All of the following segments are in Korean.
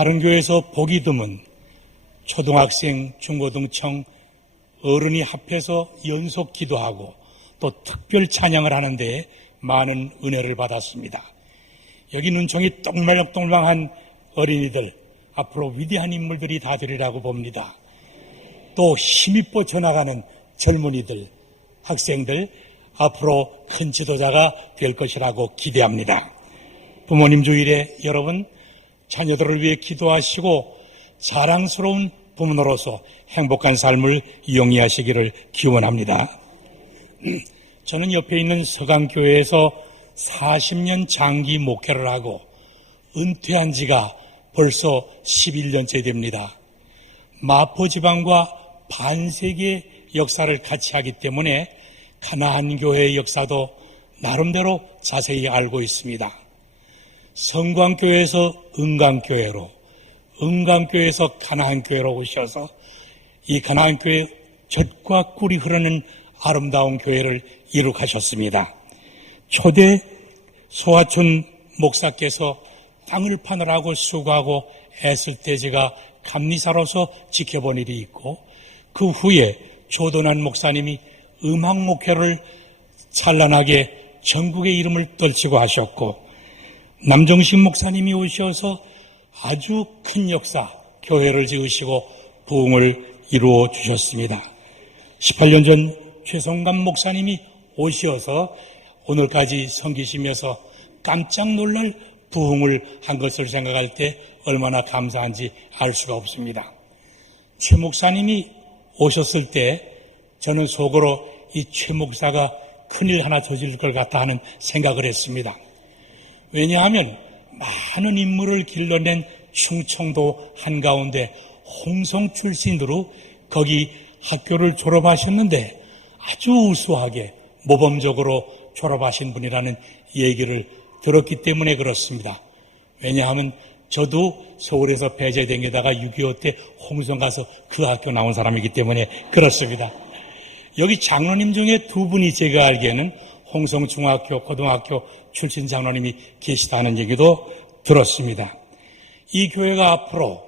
다른 교회에서 보기 드문 초등학생, 중고등청 어른이 합해서 연속 기도하고 또 특별 찬양을 하는데 많은 은혜를 받았습니다. 여기 눈총이 똥말똥말한 어린이들, 앞으로 위대한 인물들이 다 되리라고 봅니다. 또 힘입어 전화가는 젊은이들, 학생들, 앞으로 큰 지도자가 될 것이라고 기대합니다. 부모님 주일에 여러분 자녀들을 위해 기도하시고 자랑스러운 부모로서 행복한 삶을 영위하시기를 기원합니다. 저는 옆에 있는 서강교회에서 40년 장기 목회를 하고 은퇴한 지가 벌써 11년째 됩니다. 마포지방과 반세기의 역사를 같이 하기 때문에 가나안 교회의 역사도 나름대로 자세히 알고 있습니다. 성광교회에서 은강교회로, 은강교회에서 가나안교회로 오셔서 이 가나안교회 젖과 꿀이 흐르는 아름다운 교회를 이룩하셨습니다. 초대 소하춘 목사께서 땅을 파느라고 수고하고 애쓸 때 제가 감리사로서 지켜본 일이 있고, 그 후에 조던한 목사님이 음악 목회를 찬란하게 전국의 이름을 떨치고 하셨고, 남정신 목사님이 오셔서 아주 큰 역사, 교회를 지으시고 부흥을 이루어 주셨습니다. 18년 전 최성감 목사님이 오셔서 오늘까지 섬기시면서 깜짝 놀랄 부흥을 한 것을 생각할 때 얼마나 감사한지 알 수가 없습니다. 최 목사님이 오셨을 때 저는 속으로 이 최 목사가 큰일 하나 저지를 것 같다 하는 생각을 했습니다. 왜냐하면 많은 인물을 길러낸 충청도 한가운데 홍성 출신으로 거기 학교를 졸업하셨는데 아주 우수하게 모범적으로 졸업하신 분이라는 얘기를 들었기 때문에 그렇습니다. 왜냐하면 저도 서울에서 배제된 게다가 6.25 때 홍성 가서 그 학교 나온 사람이기 때문에 그렇습니다. 여기 장로님 중에 두 분이 제가 알기에는 홍성중학교, 고등학교 출신 장로님이 계시다는 얘기도 들었습니다. 이 교회가 앞으로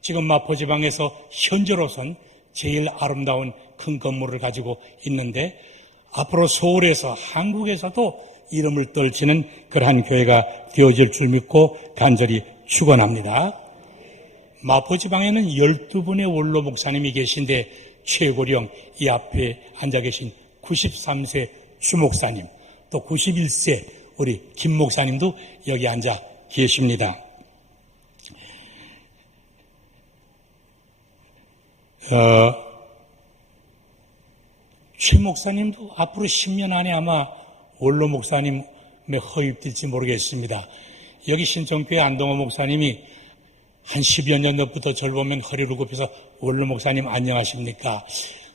지금 마포지방에서 현재로선 제일 아름다운 큰 건물을 가지고 있는데 앞으로 서울에서 한국에서도 이름을 떨치는 그러한 교회가 되어질 줄 믿고 간절히 축원합니다. 마포지방에는 12분의 원로 목사님이 계신데 최고령 이 앞에 앉아 계신 93세 주 목사님, 또 91세 우리 김 목사님도 여기 앉아 계십니다. 최 목사님도 앞으로 10년 안에 아마 원로 목사님에 허입될지 모르겠습니다. 여기 신청교회 안동호 목사님이 한 10여 년 전부터 저를 보면 허리를 굽혀서 원로 목사님 안녕하십니까?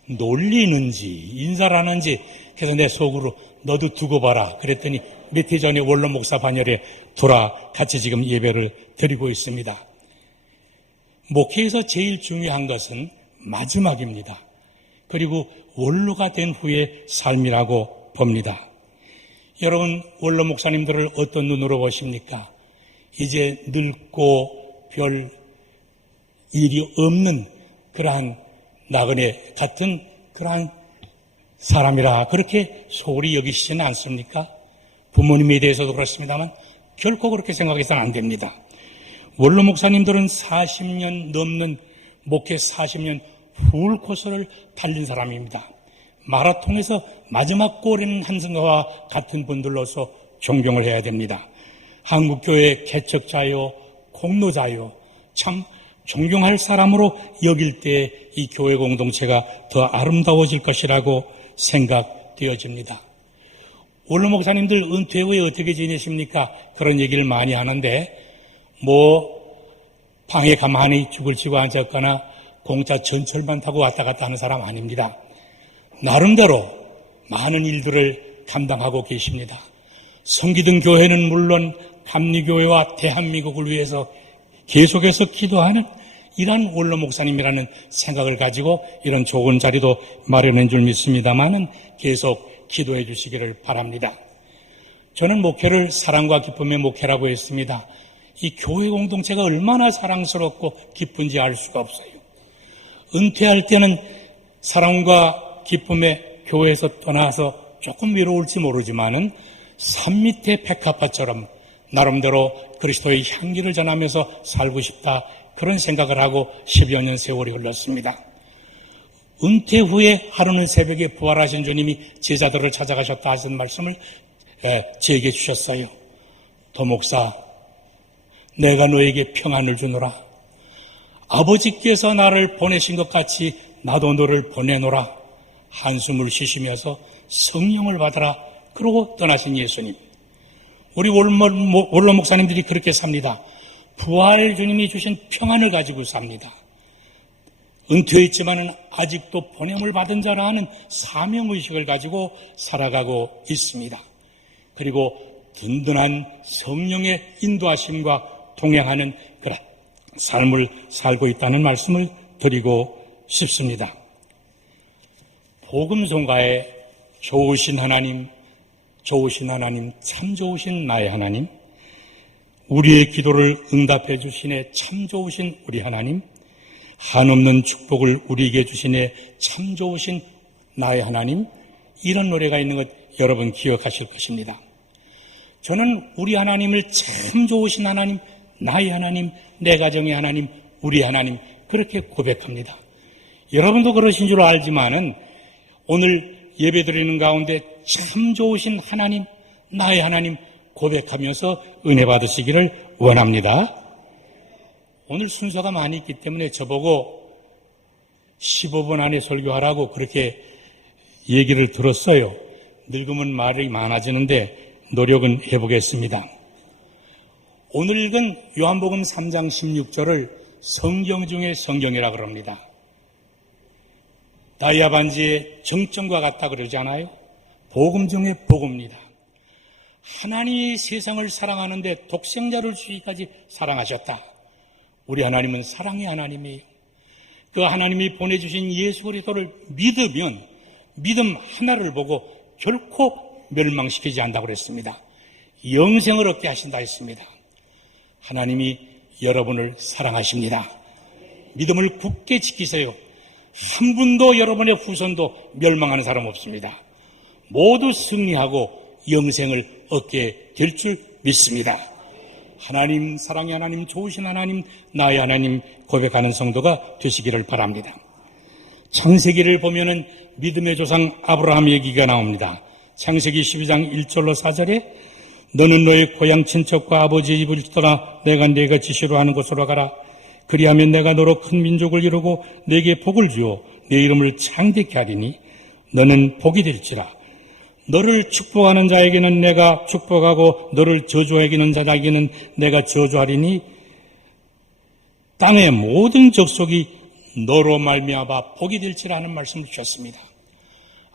놀리는지 인사를 하는지 그래서 내 속으로 너도 두고 봐라 그랬더니 며칠 전에 원로 목사 반열에 돌아 같이 지금 예배를 드리고 있습니다. 목회에서 제일 중요한 것은 마지막입니다. 그리고 원로가 된 후의 삶이라고 봅니다. 여러분 원로 목사님들을 어떤 눈으로 보십니까? 이제 늙고 별 일이 없는 그러한 나그네 같은 그러한 사람이라 그렇게 소홀히 여기시지는 않습니까? 부모님에 대해서도 그렇습니다만 결코 그렇게 생각해서는 안 됩니다. 원로 목사님들은 40년 넘는 목회 40년 풀 코스를 달린 사람입니다. 마라톤에서 마지막 골인 한승가와 같은 분들로서 존경을 해야 됩니다. 한국교회 개척자요, 공로자요, 참 존경할 사람으로 여길 때 이 교회 공동체가 더 아름다워질 것이라고 생각되어집니다. 원로 목사님들 은퇴 후에 어떻게 지내십니까? 그런 얘기를 많이 하는데 방에 가만히 죽을 치고 앉았거나 공짜 전철만 타고 왔다 갔다 하는 사람 아닙니다. 나름대로 많은 일들을 감당하고 계십니다. 섬기던 교회는 물론 감리교회와 대한민국을 위해서 계속해서 기도하는 이런 원로 목사님이라는 생각을 가지고 이런 좋은 자리도 마련한 줄 믿습니다만은 계속 기도해 주시기를 바랍니다. 저는 목회를 사랑과 기쁨의 목회라고 했습니다. 이 교회 공동체가 얼마나 사랑스럽고 기쁜지 알 수가 없어요. 은퇴할 때는 사랑과 기쁨에 교회에서 떠나서 조금 외로울지 모르지만은 산 밑의 백합화처럼 나름대로 그리스도의 향기를 전하면서 살고 싶다, 그런 생각을 하고 10여 년 세월이 흘렀습니다. 은퇴 후에 하루는 새벽에 부활하신 주님이 제자들을 찾아가셨다 하신 말씀을 제게 주셨어요. 도목사, 내가 너에게 평안을 주노라. 아버지께서 나를 보내신 것 같이 나도 너를 보내노라. 한숨을 쉬시면서 성령을 받아라. 그러고 떠나신 예수님. 우리 원로 목사님들이 그렇게 삽니다. 부활 주님이 주신 평안을 가지고 삽니다. 은퇴했지만은 아직도 보냄을 받은 자라 하는 사명의식을 가지고 살아가고 있습니다. 그리고 든든한 성령의 인도하심과 동행하는 그런 삶을 살고 있다는 말씀을 드리고 싶습니다. 복음성가에 좋으신 하나님, 참 좋으신 나의 하나님, 우리의 기도를 응답해 주시네 참 좋으신 우리 하나님, 한없는 축복을 우리에게 주시네 참 좋으신 나의 하나님, 이런 노래가 있는 것 여러분 기억하실 것입니다. 저는 우리 하나님을 참 좋으신 하나님, 나의 하나님, 내 가정의 하나님, 우리 하나님, 그렇게 고백합니다. 여러분도 그러신 줄 알지만은 오늘 예배드리는 가운데 참 좋으신 하나님, 나의 하나님 고백하면서 은혜 받으시기를 원합니다. 오늘 순서가 많이 있기 때문에 저보고 15분 안에 설교하라고 그렇게 얘기를 들었어요. 늙으면 말이 많아지는데 노력은 해보겠습니다. 오늘 읽은 요한복음 3장 16절을 성경 중에 성경이라 그럽니다. 다이아 반지의 정점과 같다 그러지 않아요? 복음 중에 복음입니다. 하나님이 세상을 사랑하는데 독생자를 주기까지 사랑하셨다. 우리 하나님은 사랑의 하나님이에요. 그 하나님이 보내주신 예수 그리스도를 믿으면 믿음 하나를 보고 결코 멸망시키지 않는다고 그랬습니다. 영생을 얻게 하신다 했습니다. 하나님이 여러분을 사랑하십니다. 믿음을 굳게 지키세요. 한 분도 여러분의 후손도 멸망하는 사람 없습니다. 모두 승리하고 영생을 얻게 될 줄 믿습니다. 하나님, 사랑의 하나님, 좋으신 하나님, 나의 하나님 고백하는 성도가 되시기를 바랍니다. 창세기를 보면은 믿음의 조상 아브라함 얘기가 나옵니다. 창세기 12장 1절로 4절에 너는 너의 고향 친척과 아버지의 집을 떠나 내가 네가 지시로 하는 곳으로 가라. 그리하면 내가 너로 큰 민족을 이루고 네게 복을 주어 네 이름을 창대케 하리니 너는 복이 될지라. 너를 축복하는 자에게는 내가 축복하고 너를 저주하기는 자에게는 내가 저주하리니 땅의 모든 족속이 너로 말미암아 복이 될지라 하는 말씀을 주셨습니다.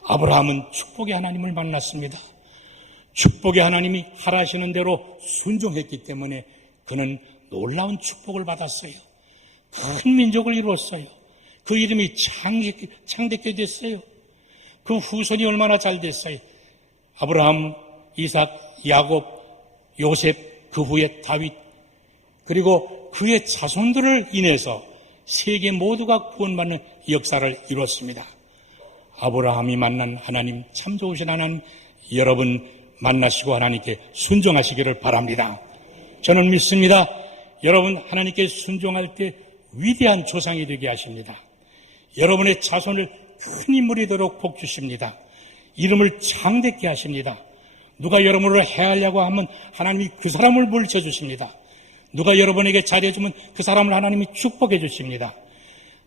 아브라함은 축복의 하나님을 만났습니다. 축복의 하나님이 하라시는 대로 순종했기 때문에 그는 놀라운 축복을 받았어요. 큰 민족을 이루었어요. 그 이름이 창대케 됐어요. 그 후손이 얼마나 잘 됐어요. 아브라함, 이삭, 야곱, 요셉, 그 후에 다윗, 그리고 그의 자손들을 인해서 세계 모두가 구원받는 역사를 이뤘습니다. 아브라함이 만난 하나님, 참 좋으신 하나님, 여러분 만나시고 하나님께 순종하시기를 바랍니다. 저는 믿습니다. 여러분 하나님께 순종할 때 위대한 조상이 되게 하십니다. 여러분의 자손을 큰 인물이 되도록 복 주십니다. 이름을 창대케 하십니다. 누가 여러분을 해하려고 하면 하나님이 그 사람을 물쳐 주십니다. 누가 여러분에게 잘해주면 그 사람을 하나님이 축복해 주십니다.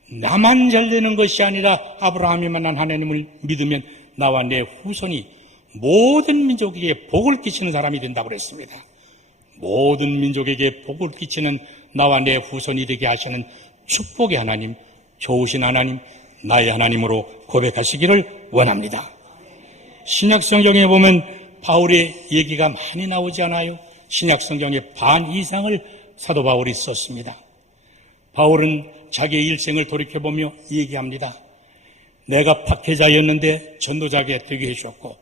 나만 잘되는 것이 아니라 아브라함이 만난 하나님을 믿으면 나와 내 후손이 모든 민족에게 복을 끼치는 사람이 된다고 그랬습니다. 모든 민족에게 복을 끼치는 나와 내 후손이 되게 하시는 축복의 하나님, 좋으신 하나님, 나의 하나님으로 고백하시기를 원합니다. 신약성경에 보면 바울의 얘기가 많이 나오지 않아요? 신약성경의 반 이상을 사도 바울이 썼습니다. 바울은 자기의 일생을 돌이켜보며 얘기합니다. 내가 박해자였는데 전도자가 되게 해주었고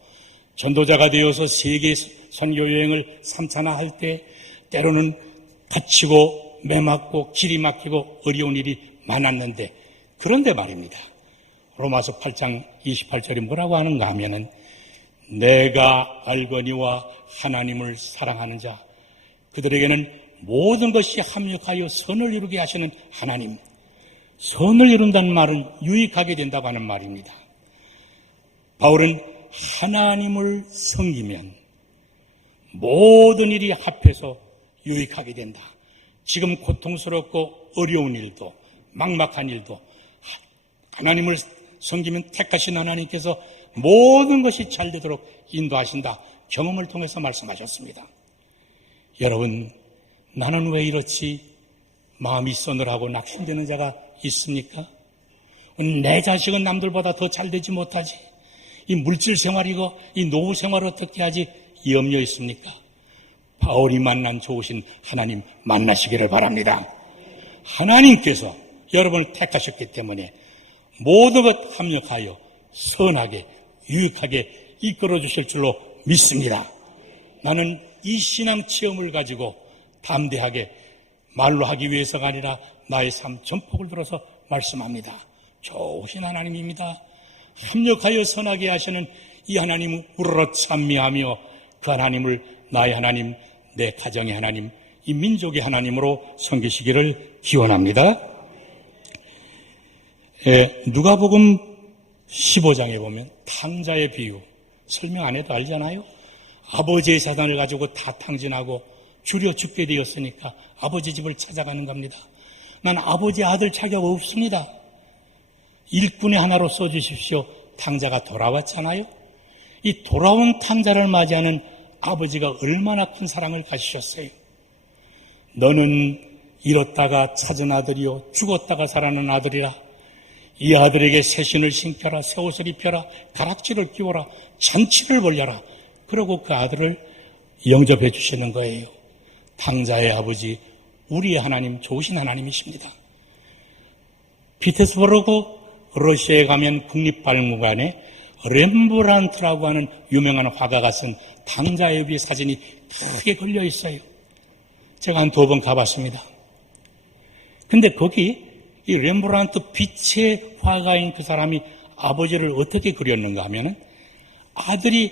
전도자가 되어서 세계 선교 여행을 3차나 할 때 때로는 갇히고 매맞고 길이 막히고 어려운 일이 많았는데, 그런데 말입니다. 로마서 8장 28절이 뭐라고 하는가 하면은, 내가 알거니와 하나님을 사랑하는 자, 그들에게는 모든 것이 합력하여 선을 이루게 하시는 하나님. 선을 이룬다는 말은 유익하게 된다고 하는 말입니다. 바울은 하나님을 섬기면 모든 일이 합해서 유익하게 된다. 지금 고통스럽고 어려운 일도, 막막한 일도 하나님을 섬기면 택하신 하나님께서 모든 것이 잘 되도록 인도하신다. 경험을 통해서 말씀하셨습니다. 여러분, 나는 왜 이렇지 마음이 서늘하고 낙심되는 자가 있습니까? 내 자식은 남들보다 더 잘 되지 못하지, 이 물질 생활이고 이 노후 생활을 어떻게 하지, 염려 있습니까? 바울이 만난 좋으신 하나님 만나시기를 바랍니다. 하나님께서 여러분을 택하셨기 때문에 모든 것 합력하여 선하게 유익하게 이끌어 주실 줄로 믿습니다. 나는 이 신앙 체험을 가지고 담대하게 말로 하기 위해서가 아니라 나의 삶 전폭을 들어서 말씀합니다. 좋으신 하나님입니다. 합력하여 선하게 하시는 이 하나님을 우러러 찬미하며 그 하나님을 나의 하나님, 내 가정의 하나님, 이 민족의 하나님으로 섬기시기를 기원합니다. 누가복음 15장에 보면 탕자의 비유, 설명 안 해도 알잖아요. 아버지의 재산을 가지고 다 탕진하고 줄여 죽게 되었으니까 아버지 집을 찾아가는 겁니다. 난 아버지 아들 자격 없습니다. 일꾼의 하나로 써주십시오. 탕자가 돌아왔잖아요. 이 돌아온 탕자를 맞이하는 아버지가 얼마나 큰 사랑을 가지셨어요. 너는 잃었다가 찾은 아들이요 죽었다가 살아난 아들이라. 이 아들에게 새 신을 신겨라, 새 옷을 입혀라, 가락지를 끼워라, 잔치를 벌려라. 그러고 그 아들을 영접해 주시는 거예요. 탕자의 아버지, 우리의 하나님, 좋으신 하나님이십니다. 피터스버그 러시아에 가면 국립박물관에 렘브란트라고 하는 유명한 화가가 쓴 탕자의 비 사진이 크게 걸려 있어요. 제가 한 2번 가봤습니다. 근데 거기 이 렘브란트 빛의 화가인 그 사람이 아버지를 어떻게 그렸는가 하면은, 아들이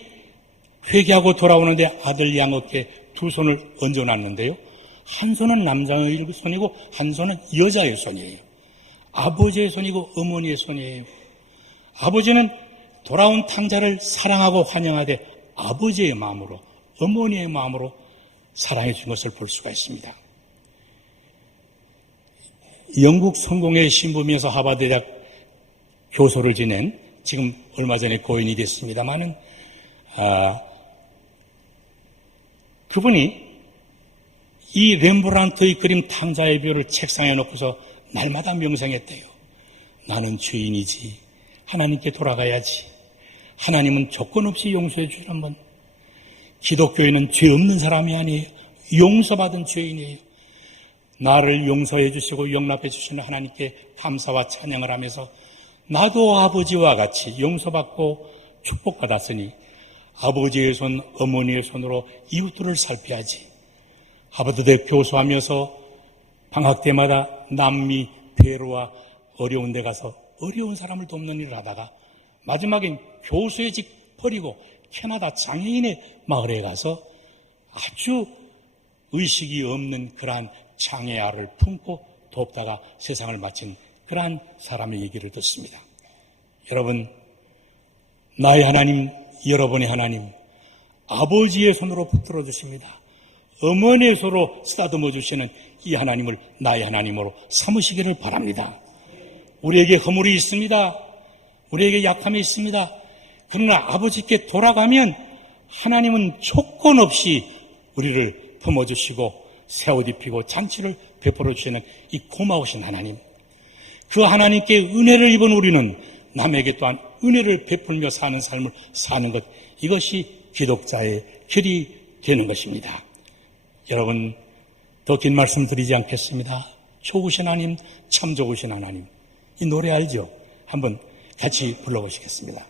회개하고 돌아오는데 아들 양 어깨에 2손을 얹어놨는데요. 한 손은 남자의 손이고 한 손은 여자의 손이에요. 아버지의 손이고 어머니의 손이에요. 아버지는 돌아온 탕자를 사랑하고 환영하되 아버지의 마음으로, 어머니의 마음으로 사랑해 준 것을 볼 수가 있습니다. 영국 성공회 신부면서 하버드 대학 교수를 지낸, 지금 얼마 전에 고인이 됐습니다마는, 그분이 이 렘브란트의 그림 탕자의 비유를 책상에 놓고서 날마다 명상했대요. 나는 죄인이지. 하나님께 돌아가야지. 하나님은 조건 없이 용서해 주시는 분. 기독교인은 죄 없는 사람이 아니에요. 용서받은 죄인이에요. 나를 용서해 주시고 용납해 주시는 하나님께 감사와 찬양을 하면서 나도 아버지와 같이 용서받고 축복받았으니 아버지의 손, 어머니의 손으로 이웃들을 살펴야지. 하버드대 교수하면서 방학 때마다 남미, 페루와 어려운 데 가서 어려운 사람을 돕는 일을 하다가 마지막엔 교수의 직 버리고 캐나다 장애인의 마을에 가서 아주 의식이 없는 그러한 장애아를 품고 돕다가 세상을 마친 그러한 사람의 얘기를 듣습니다. 여러분, 나의 하나님, 여러분의 하나님, 아버지의 손으로 붙들어 주십니다. 어머니의 손으로 쓰다듬어 주시는 이 하나님을 나의 하나님으로 삼으시기를 바랍니다. 우리에게 허물이 있습니다. 우리에게 약함이 있습니다. 그러나 아버지께 돌아가면 하나님은 조건 없이 우리를 품어주시고 새 옷 입히고 잔치를 베풀어 주시는 이 고마우신 하나님, 그 하나님께 은혜를 입은 우리는 남에게 또한 은혜를 베풀며 사는 삶을 사는 것, 이것이 기독자의 길이 되는 것입니다. 여러분, 더 긴 말씀 드리지 않겠습니다. 좋으신 하나님, 참 좋으신 하나님, 이 노래 알죠? 한번 같이 불러보시겠습니다.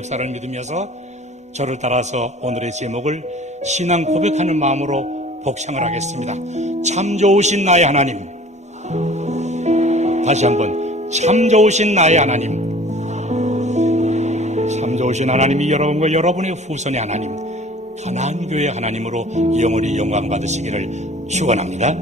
역사를 믿으면서 저를 따라서 오늘의 제목을 신앙 고백하는 마음으로 복창을 하겠습니다. 참 좋으신 나의 하나님. 다시 한번 참 좋으신 나의 하나님. 참 좋으신 하나님이 여러분과 여러분의 후손의 하나님, 가나안 교회 하나님으로 영원히 영광 받으시기를 축원합니다.